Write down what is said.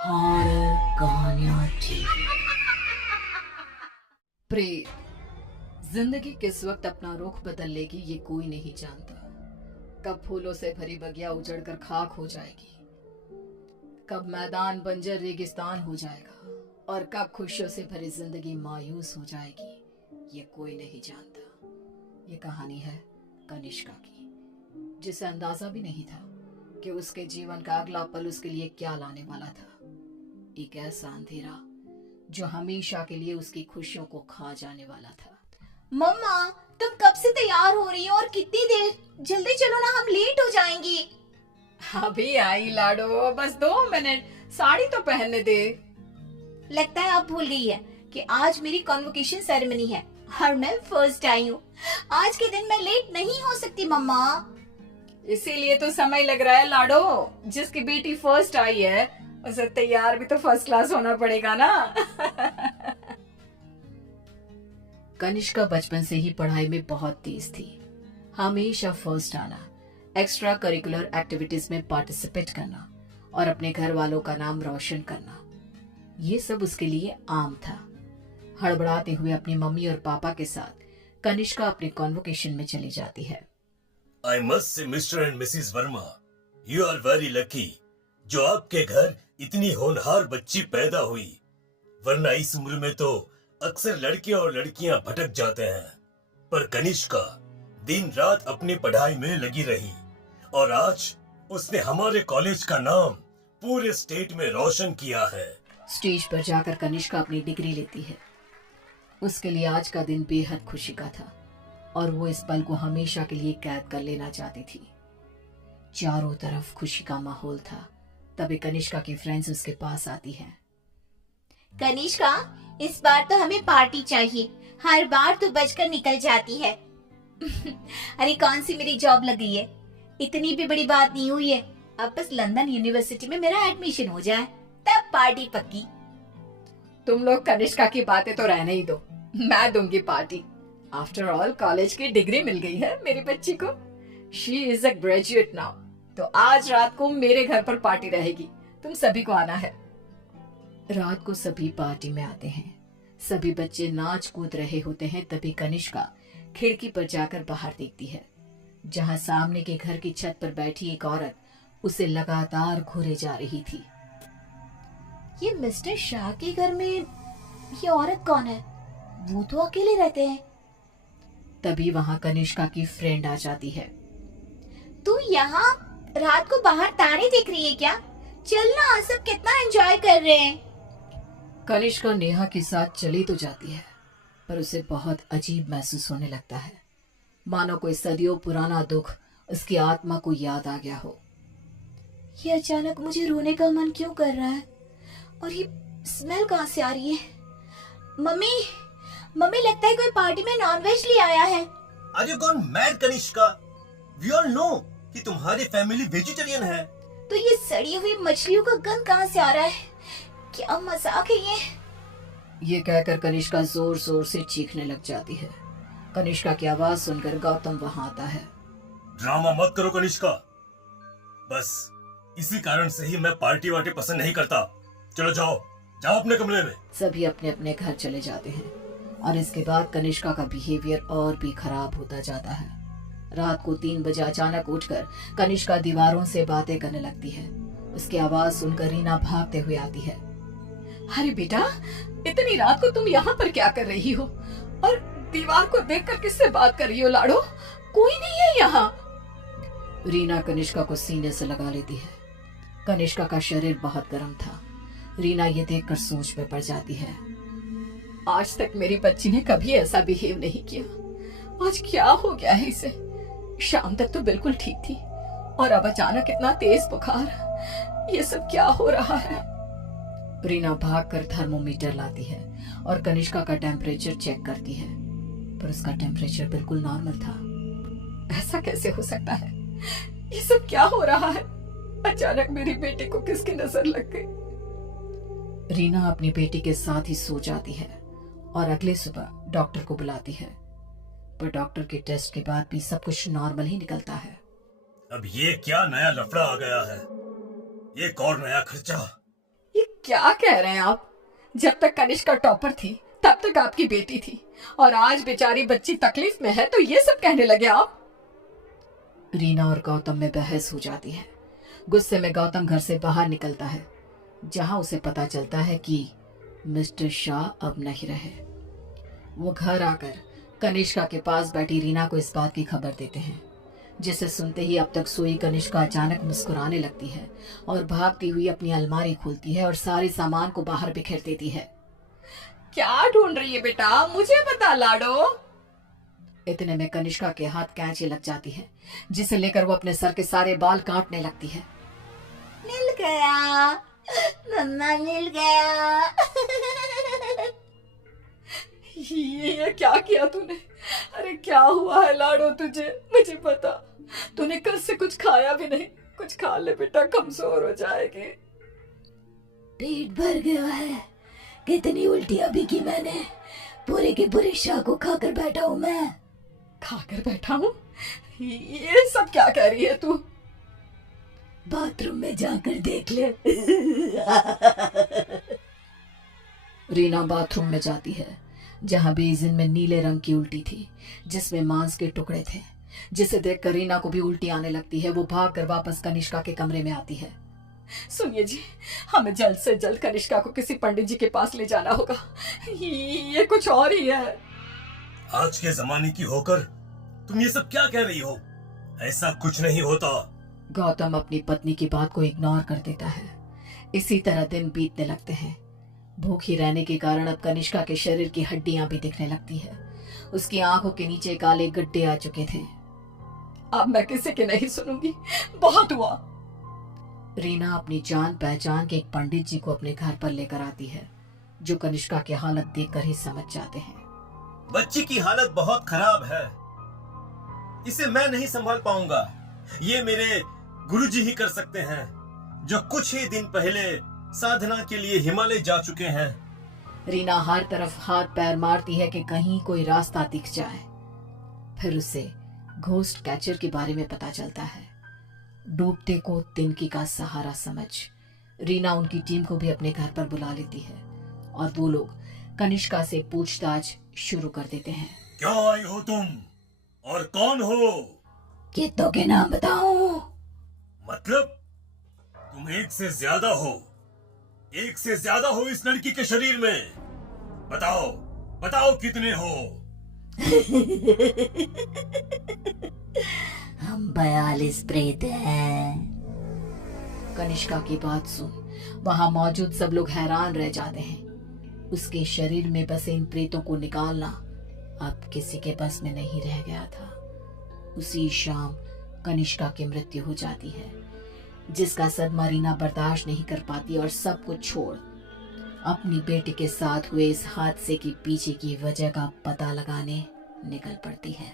Horror कहानियां TV. प्रेत जिंदगी किस वक्त अपना रुख बदल लेगी ये कोई नहीं जानता। कब फूलों से भरी बगिया उजड़कर खाक हो जाएगी, कब मैदान बंजर रेगिस्तान हो जाएगा और कब खुशियों से भरी जिंदगी मायूस हो जाएगी, ये कोई नहीं जानता। ये कहानी है कनिष्का की, जिसे अंदाजा भी नहीं था कि उसके जीवन का अगला पल उसके लिए क्या लाने वाला था। एक ऐसा अंधेरा जो हमेशा के लिए उसकी खुशियों को खा जाने वाला था। मम्मा, तुम कब से तैयार हो रही हो और कितनी देर? जल्दी चलो ना, हम लेट हो जाएंगे। अभी आई लाडो, बस 2 मिनट, साड़ी तो पहनने दे। लगता है आप भूल गई है कि आज मेरी कॉन्वोकेशन सेरेमनी है और मैं फर्स्ट आई हूँ। आज के दिन मैं लेट नहीं हो सकती मम्मा। इसीलिए तो समय लग रहा है लाडो। जिसकी बेटी फर्स्ट आई है उसे तैयार भी तो फर्स्ट क्लास होना पड़ेगा ना। कनिष्का बचपन से ही पढ़ाई में बहुत तेज थी। हमेशा फर्स्ट आना, एक्स्ट्रा करिकुलर एक्टिविटीज में पार्टिसिपेट करना और अपने घर वालों का नाम रोशन करना, ये सब उसके लिए आम था। हड़बड़ाते हुए अपनी मम्मी और पापा के साथ कनिष्का अपने कॉन्वोकेशन में चली जाती है। I must say, Mr. and Mrs. Verma, you are very lucky जो आपके घर इतनी होनहार बच्ची पैदा हुई, वरना इस उम्र में तो अक्सर लड़के और लड़कियां भटक जाते हैं। पर कनिष्का दिन रात अपनी पढ़ाई में लगी रही और आज उसने हमारे कॉलेज का नाम पूरे स्टेट में रोशन किया है। स्टेज पर जाकर कनिष्का अपनी डिग्री लेती है। उसके लिए आज का दिन बेहद खुशी का था और वो इस पल को हमेशा के लिए कैद कर लेना चाहती थी। चारों तरफ खुशी का माहौल था। तभी कनिष्का की फ्रेंड्स उसके पास आती हैं। कनिष्का, इस बार तो हमें पार्टी चाहिए। हर बार तो बचकर निकल जाती है। अरे कौन सी मेरी जॉब लग गई है, इतनी भी बड़ी बात नहीं हुई है। अब बस लंदन यूनिवर्सिटी में मेरा एडमिशन हो जाए तब पार्टी पक्की। तुम लोग कनिष्का की बातें तो रहने ही दो, मैं दूंगी पार्टी। आफ्टर ऑल कॉलेज की डिग्री मिल गई है मेरी बच्ची को। She is a graduate now. तो आज रात को मेरे घर पर पार्टी रहेगी, तुम सभी को आना है। रात को सभी पार्टी में आते हैं। सभी बच्चे नाच कूद रहे होते हैं। तभी कनिष्का खिड़की पर जाकर बाहर देखती है, जहां सामने के घर की छत पर बैठी एक औरत उसे लगातार घूरे जा रही थी। ये मिस्टर शाह के घर में ये औरत कौन है? वो तो अकेले रहते हैं। तभी वहां कनिष्का की फ्रेंड आ जाती है। तू यहाँ रात को बाहर तारे देख रही है क्या? चलना, सब कितना एंजॉय कर रहे हैं। कनिष्का नेहा के साथ चली तो जाती है, पर उसे बहुत अजीब महसूस होने लगता है, मानो कोई सदियों पुराना दुख उसकी आत्मा को याद आ गया हो। ये अचानक मुझे रोने का मन क्यों कर रहा है? और ये स्मेल कहाँ से आ रही है? मम्मी, मम्मी लगता है कोई पार्टी में नॉनवेज ले आया है। Are you gone mad, Kanishka? We all know कि तुम्हारी फैमिली वेजिटेरियन है। तो ये सड़ी हुई मछलियों का गंध कहाँ से आ रहा है? क्या मजाक है ये? ये कहकर कनिष्का जोर जोर से चीखने लग जाती है। कनिष्का की आवाज सुनकर गौतम वहां आता है। ड्रामा मत करो कनिष्का, बस इसी कारण से ही मैं पार्टी वार्टी पसंद नहीं करता। चलो जाओ जाओ अपने कमरे में। सभी अपने अपने घर चले जाते हैं और इसके बाद कनिष्का का बिहेवियर और भी खराब होता जाता है। रात को 3 बजे अचानक उठकर कनिष्का दीवारों से बातें करने लगती है। उसकी आवाज सुनकर रीना भागते हुए आती है। अरे बेटा, इतनी रात को तुम यहाँ पर क्या कर रही हो? और दीवार को देखकर किससे बात कर रही हो लाडो? कोई नहीं है यहाँ। रीना कनिष्का को सीने से लगा लेती है। कनिष्का का शरीर बहुत गर्म था। रीना ये देखकर सोच में पड़ जाती है। आज तक मेरी बच्ची ने कभी ऐसा बिहेव नहीं किया। आज क्या हो गया है इसे? शाम तक तो बिल्कुल ठीक थी और अब अचानक इतना तेज बुखार। ये सब क्या हो रहा है? रीना भागकर थर्मोमीटर लाती है और कनिष्का का टेम्परेचर चेक करती है, पर उसका टेम्परेचर बिल्कुल नॉर्मल था। ऐसा कैसे हो सकता है? ये सब क्या हो रहा है? अचानक मेरी बेटी को किसकी नजर लग गई? रीना अपनी बेटी के साथ ही सो जाती है और अगले सुबह डॉक्टर को बुलाती है, पर डॉक्टर के टेस्ट के बाद भी सब कुछ नॉर्मल ही निकलता है। अब ये क्या नया लफड़ा आ गया है? ये एक और नया खर्चा। ये क्या कह रहे हैं आप? जब तक कनिष्का टॉपर थी तब तक आपकी बेटी थी, और आज बेचारी बच्ची तकलीफ में है तो ये सब कहने लगे आप? रीना और गौतम में बहस हो जाती है। गुस्से में गौतम घर से बाहर निकलता है, जहां उसे पता चलता है कि मिस्टर शाह अब नहीं रहे। वो घर आकर कनिष्का के पास बैठी रीना को इस बात की खबर देते हैं, जिसे सुनते ही अब तक सोई कनिष्का अचानक मुस्कुराने लगती है और भागती हुई अपनी अलमारी खोलती है और सारे सामान को बाहर बिखेर देती है। क्या ढूंढ रही है बेटा, मुझे बता लाडो। इतने में कनिष्का के हाथ कैंची लग जाती है, जिसे लेकर वो अपने सर के सारे बाल काटने लगती है। मिल गया मम्मा, मिल गया। ये क्या किया तूने? अरे क्या हुआ है लाडो तुझे? मुझे बता। तूने कल से कुछ खाया भी नहीं। कुछ खा ले बेटा, कमजोर हो जाएगी। पेट भर गया है। कितनी उल्टियां भी की मैंने। पूरे के पूरे शाह को खाकर बैठा हूँ मैं। खाकर बैठा हूँ? ये सब क्या कह रही है तू? बाथरूम में जाकर देख ले। रीना बाथरूम में जाती है, जहां बेसिन में नीले रंग की उल्टी थी, जिसमें मांस के टुकड़े थे, जिसे देखकर रीना को भी उल्टी आने लगती है। वो भागकर वापस कनिष्का के कमरे में आती है। सुनिए जी, हमें जल्द से जल्द कनिष्का को किसी पंडित जी के पास ले जाना होगा। ये कुछ और ही है। आज के जमाने की होकर तुम ये सब क्या कह रही हो? ऐसा कुछ नहीं होता। गौतम अपनी पत्नी की बात को इग्नोर कर देता है। इसी तरह दिन बीतने लगते हैं। भूखी रहने के कारण अब कनिष्का के शरीर की हड्डियां भी दिखने लगती है। उसकी आंखों के नीचे काले गड्ढे आ चुके थे। अब मैं किसी की नहीं सुनूंगी, बहुत हुआ। रीना अपनी जान पहचान के एक पंडित जी को अपने घर पर लेकर आती है, जो कनिष्का की हालत देखकर ही समझ जाते हैं। बच्ची की हालत बहुत खराब है, इसे मैं नहीं संभाल पाऊंगा। ये मेरे गुरुजी ही कर सकते हैं, जो कुछ ही दिन पहले साधना के लिए हिमालय जा चुके हैं। रीना हर तरफ हाथ पैर मारती है कि कहीं कोई रास्ता दिख जाए। फिर उसे घोस्ट कैचर के बारे में पता चलता है। डूबते को तिनकी का सहारा समझ रीना उनकी टीम को भी अपने घर पर बुला लेती है, और वो लोग कनिष्का से पूछताछ शुरू कर देते हैं। क्या आई हो तुम और कौन हो? कितों के नाम बताओ? मतलब तुम एक से ज्यादा हो, एक से ज्यादा हो इस लड़की के शरीर में। बताओ बताओ कितने हो? हम 42 प्रेत हैं। कनिष्का की बात सुन वहां मौजूद सब लोग हैरान रह जाते हैं। उसके शरीर में बसे इन प्रेतों को निकालना अब किसी के बस में नहीं रह गया था। उसी शाम कनिष्का की मृत्यु हो जाती है, जिसका सदमा रीना बर्दाश्त नहीं कर पाती और सब कुछ छोड़ अपनी बेटी के साथ हुए इस हादसे के पीछे की वजह का पता लगाने निकल पड़ती है।